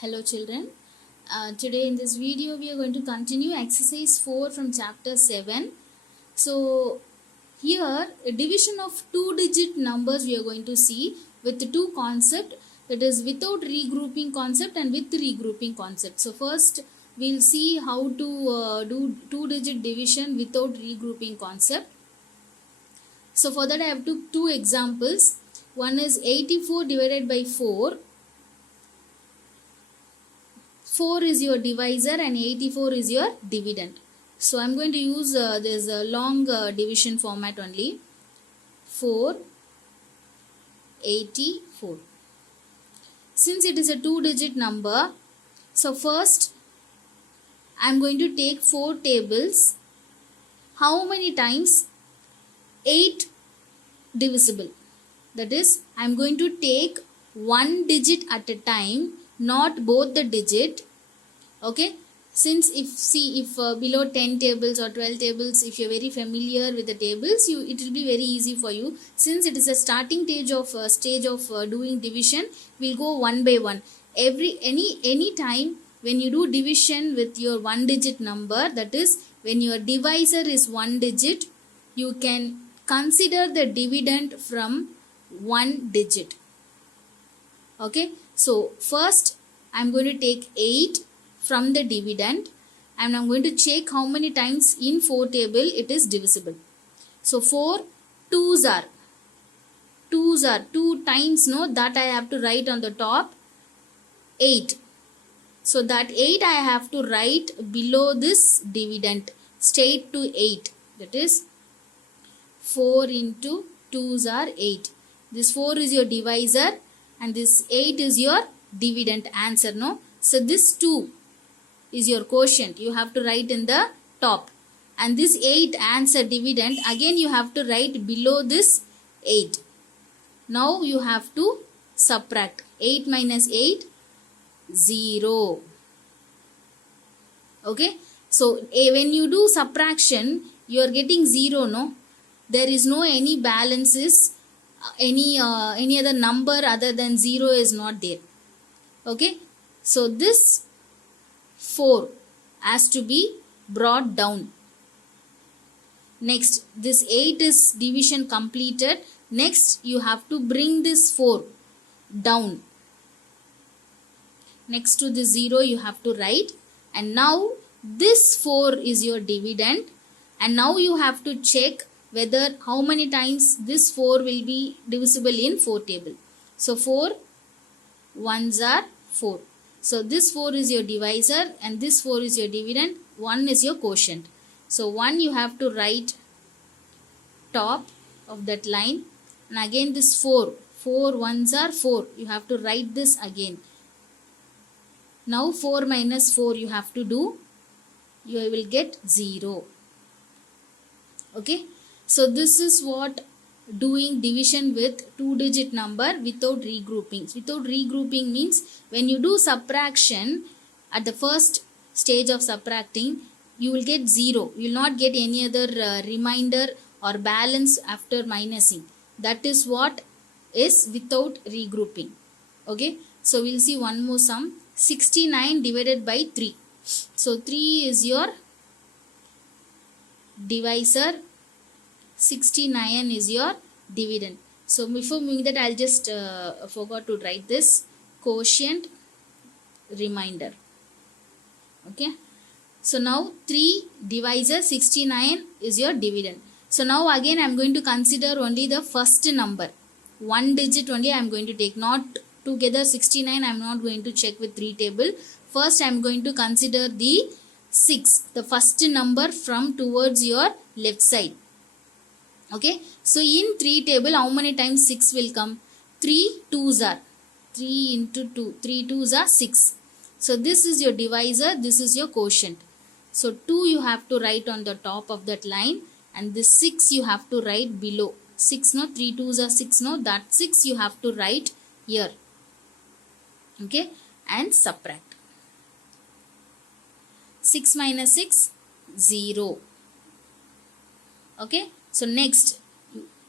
Hello children. Today in this video we are going to continue exercise 4 from chapter 7. So here a division of two digit numbers we are going to see with two concept, that is without regrouping concept and with regrouping concept. So first we'll see how to do two digit division without regrouping concept. So for that I have two examples. One is 84 divided by 4. 4 is your divisor and 84 is your dividend. So I'm going to use this long division format only. 4, 84. Since it is a two digit number, so first I'm going to take 4 tables. How many times 8 divisible? That is, I'm going to take one digit at a time, not both the digit. Okay, since if below 10 tables or 12 tables, if you're very familiar with the tables, it will be very easy for you. Since it is a starting stage of doing division, we'll go one by one. Any time when you do division with your one digit number, that is when your divisor is one digit, you can consider the dividend from one digit. Okay, so first I'm going to take 8 from the dividend and I'm going to check how many times in 4 table it is divisible. So 4 2s are 2 times, no, that I have to write on the top 8. So that 8 I have to write below this dividend straight to 8. That is 4 into 2s are 8. This 4 is your divisor and this 8 is your dividend answer, no. So this 2 is your quotient, you have to write in the top, and this 8 answer dividend again you have to write below this 8. Now you have to subtract 8 minus 8, 0. Okay, so when you do subtraction you are getting 0, no, there is no any balances, any other number other than 0 is not there. Okay, so this 4 has to be brought down. Next, this 8 is division completed. Next, you have to bring this 4 down. Next to the 0 you have to write, and now this 4 is your dividend, and now you have to check whether how many times this 4 will be divisible in 4 table. So 4 ones are 4. So this 4 is your divisor and this 4 is your dividend, 1 is your quotient. So 1 you have to write top of that line, and again this 4 ones are 4, you have to write this again. Now 4 minus 4 you have to do, you will get 0. Okay, so this is what doing division with two digit number without regrouping. Without regrouping means when you do subtraction at the first stage of subtracting, you will get 0. You will not get any other remainder or balance after minusing. That is what is without regrouping. Okay, so we'll see one more sum. 69 divided by 3. So 3 is your divisor, 69 is your dividend. So before moving that, I'll just forgot to write this quotient remainder. Okay, so now 3 divisor 69 is your dividend. So now again I'm going to consider only the first number, one digit only I'm going to take, not together 69 I'm not going to check with 3 table. First I'm going to consider the 6, the first number from towards your left side. Okay, so in 3 table how many times 6 will come? 3 2s are 3 into 2, 3 2s are 6. So this is your divisor, this is your quotient. So 2 you have to write on the top of that line, and this 6 you have to write below. 6, no, 3 2s are 6, no, that 6 you have to write here. Okay, and subtract. 6 minus 6, 0. Okay, so next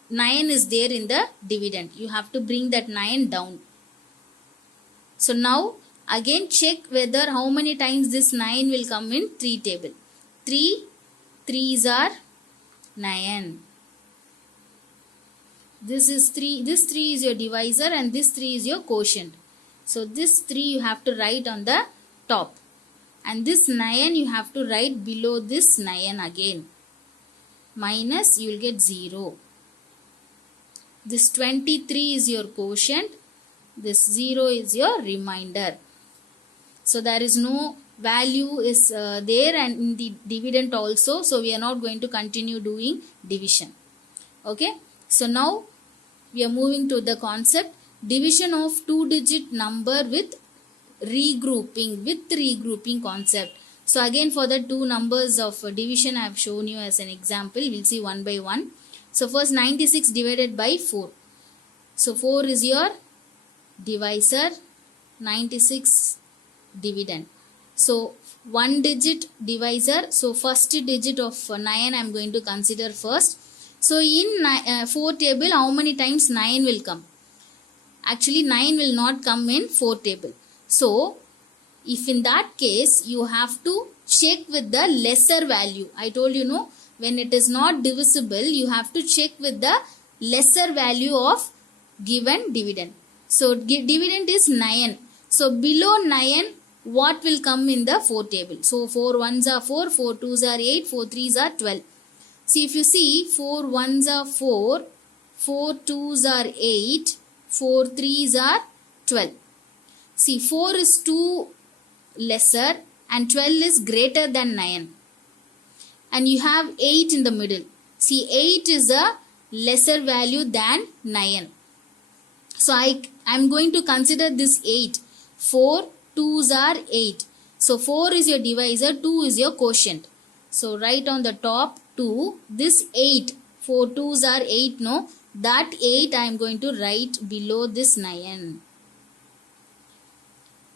9 is there in the dividend. You have to bring that 9 down. So now Again check whether how many times this 9 will come in 3 table. 3 3s are 9. This is 3. This 3 is your divisor and this 3 is your quotient. So this 3 you have to write on the top. And this 9 you have to write below this 9 again. Minus, you will get 0. This 23 is your quotient. This 0 is your remainder. So there is no value is there and in the dividend also. So we are not going to continue doing division. Okay. So now we are moving to the concept division of 2-digit number with regrouping concept. So again for the two numbers of division I have shown you as an example. We'll see one by one. So first 96 divided by 4. So 4 is your divisor, 96 dividend. So 1-digit divisor. So first digit of 9 I am going to consider first. So in 4 table how many times 9 will come? Actually 9 will not come in 4 table. So if in that case you have to check with the lesser value. I told you no, when it is not divisible you have to check with the lesser value of given dividend. So dividend is 9. So below 9 what will come in the 4 table? So 4 1s are 4, 4 2s are 8, 4 3s are 12. See if you see 4 1s are 4, 4 2s are 8, 4 3s are 12. See 4 is 2 lesser and 12 is greater than 9. And you have 8 in the middle. See 8 is a lesser value than 9. So I am going to consider this 8. 4 2s are 8. So 4 is your divisor, 2 is your quotient. So write on the top 2. This 8. 4 2s are 8. No. That 8 I am going to write below this 9.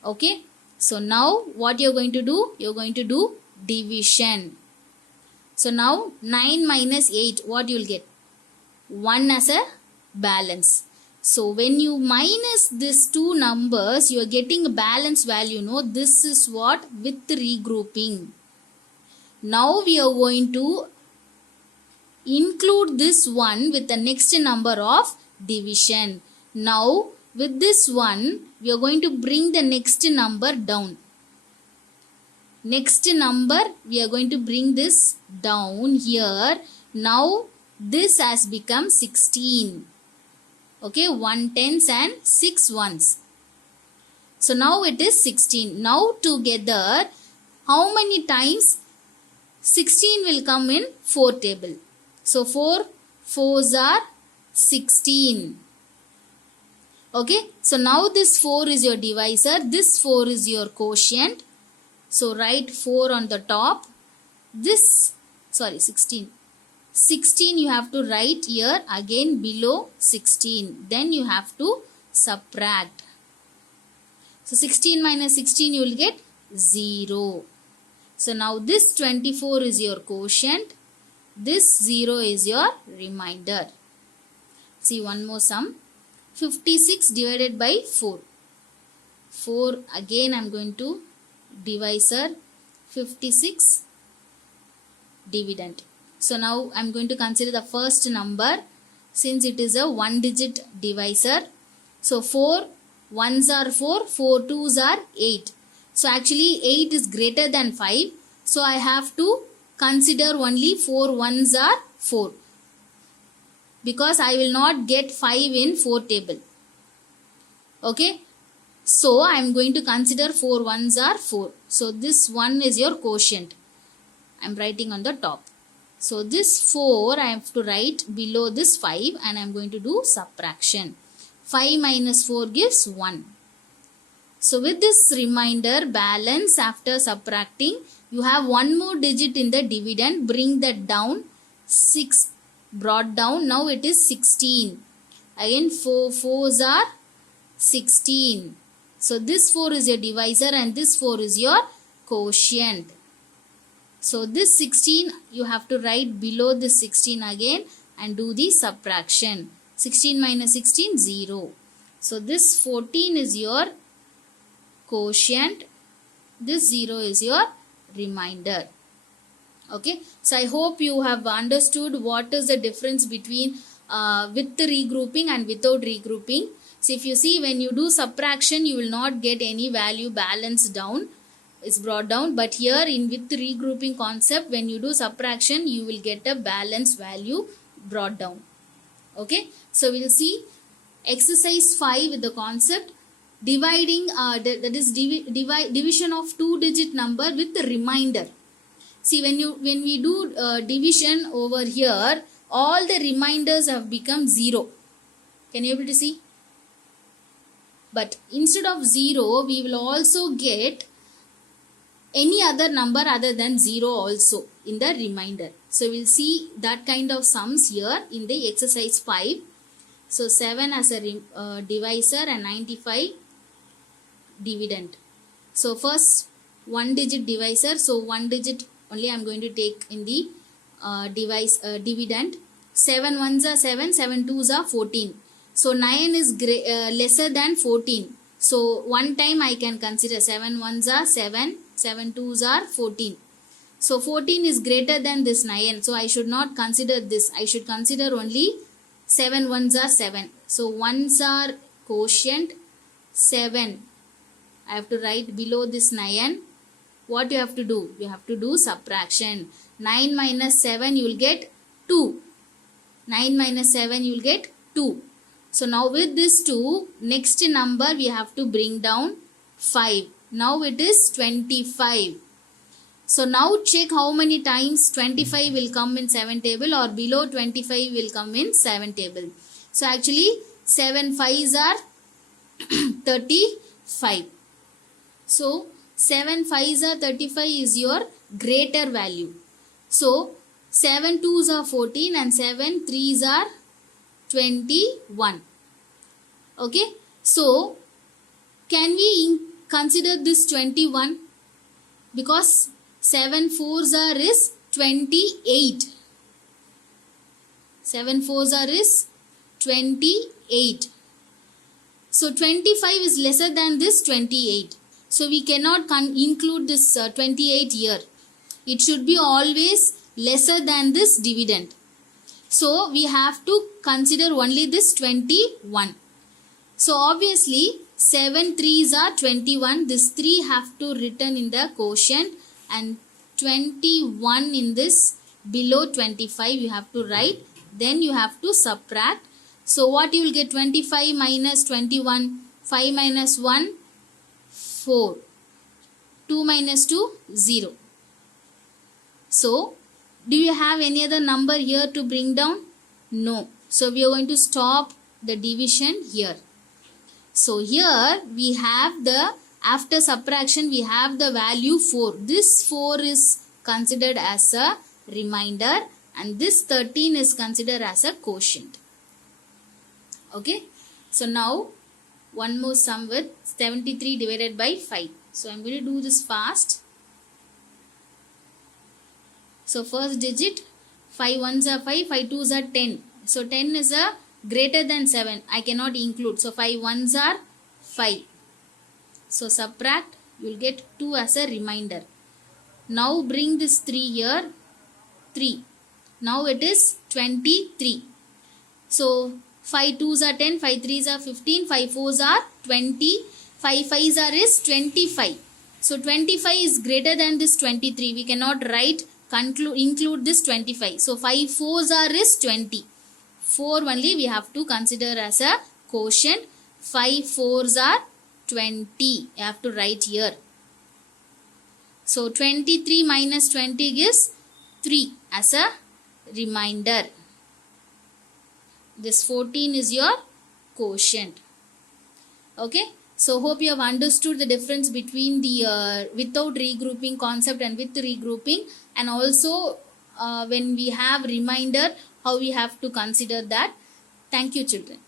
Okay. So now what you are going to do? You are going to do division. So now 9 minus 8, what you will get? 1 as a balance. So when you minus these two numbers, you are getting a balance value. No, this is what with regrouping. Now we are going to include this one with the next number of division. Now with this one, we are going to bring the next number down. Next number, we are going to bring this down here. Now this has become 16. Okay, 1 tens and 6 ones. So now it is 16. Now together, how many times 16 will come in 4 table? So 4 4s are 16. Okay, so now this 4 is your divisor. This 4 is your quotient. So write 4 on the top. This, 16. 16 you have to write here again below 16. Then you have to subtract. So 16 minus 16 you will get 0. So now this 24 is your quotient. This 0 is your remainder. See one more sum. 56 divided by 4. 4 again I am going to divisor, 56 dividend. So now I am going to consider the first number since it is a 1-digit divisor. So 4 1s are 4, 4 2s are 8. So actually 8 is greater than 5. So I have to consider only 4 1s are 4. Because I will not get 5 in 4 table. Okay. So I am going to consider 4 1s are 4. So this 1 is your quotient. I am writing on the top. So this 4 I have to write below this 5 and I am going to do subtraction. 5 minus 4 gives 1. So with this remainder balance after subtracting, you have one more digit in the dividend. Bring that down. 6 brought down. Now it is 16. Again 4 4s are 16. So this 4 is your divisor and this 4 is your quotient. So this 16 you have to write below this 16 again and do the subtraction. 16 minus 16 0. So this 14 is your quotient, this 0 is your remainder. Okay, so I hope you have understood what is the difference between with the regrouping and without regrouping. So if you see, when you do subtraction, you will not get any value balanced down, is brought down, but here in with the regrouping concept, when you do subtraction, you will get a balanced value brought down. Okay, so we'll see exercise 5 with the concept dividing, that is division of 2-digit number with the remainder. See, when we do division over here, all the remainders have become 0. Can you able to see? But instead of 0, we will also get any other number other than 0 also in the remainder. So we'll see that kind of sums here in the exercise 5. So 7 as a divisor and 95 dividend. So first 1-digit divisor. So 1 digit only I am going to take in the dividend. 7 ones are 7, 7 twos are 14. So 9 is lesser than 14. So one time I can consider 7 ones are 7, 7 twos are 14. So 14 is greater than this 9. So I should not consider this. I should consider only 7 ones are 7. So ones are quotient 7. I have to write below this 9. What you have to do? You have to do subtraction. 9 minus 7 you will get 2. 9 minus 7 you will get 2. So now with this 2, next number we have to bring down 5. Now it is 25. So now check how many times 25 will come in 7 table or below 25 will come in 7 table. So actually 7 5s are 35. So 7 5s are 35 is your greater value. So 7 2s are 14 and 7 3s are 21. Okay. So can we consider this 21? Because 7 4s are is 28. 7 4s are is 28. So 25 is lesser than this 28. So we cannot include this 28 here. It should be always lesser than this dividend. So we have to consider only this 21. So obviously 7 3s are 21. This 3 have to written in the quotient and 21 in this below 25 you have to write. Then you have to subtract. So what you will get? 25 minus 21. 5 minus 1. 4. 2 minus 2, 0. So, do you have any other number here to bring down? No. So, we are going to stop the division here. So, here we have the, after subtraction, we have the value 4. This 4 is considered as a remainder and this 13 is considered as a quotient. Okay. So, now one more sum with 73 divided by 5. So I am going to do this fast. So first digit, 5 ones are 5, 5 twos are 10. So 10 is a greater than 7. I cannot include. So 5 ones are 5. So subtract, you will get 2 as a remainder. Now bring this 3 here, 3. Now it is 23. So 5 twos are 10, 5 threes are 15, 5 fours are 20, 5 fives are is 25. So 25 is greater than this 23. We cannot write, include this 25. So 5 fours are is 20. 4 only we have to consider as a quotient. 5 fours are 20. You have to write here. So 23 minus 20 gives 3 as a remainder. This 14 is your quotient. Okay. So hope you have understood the difference between the without regrouping concept and with regrouping, and also when we have remainder, how we have to consider that. Thank you, children.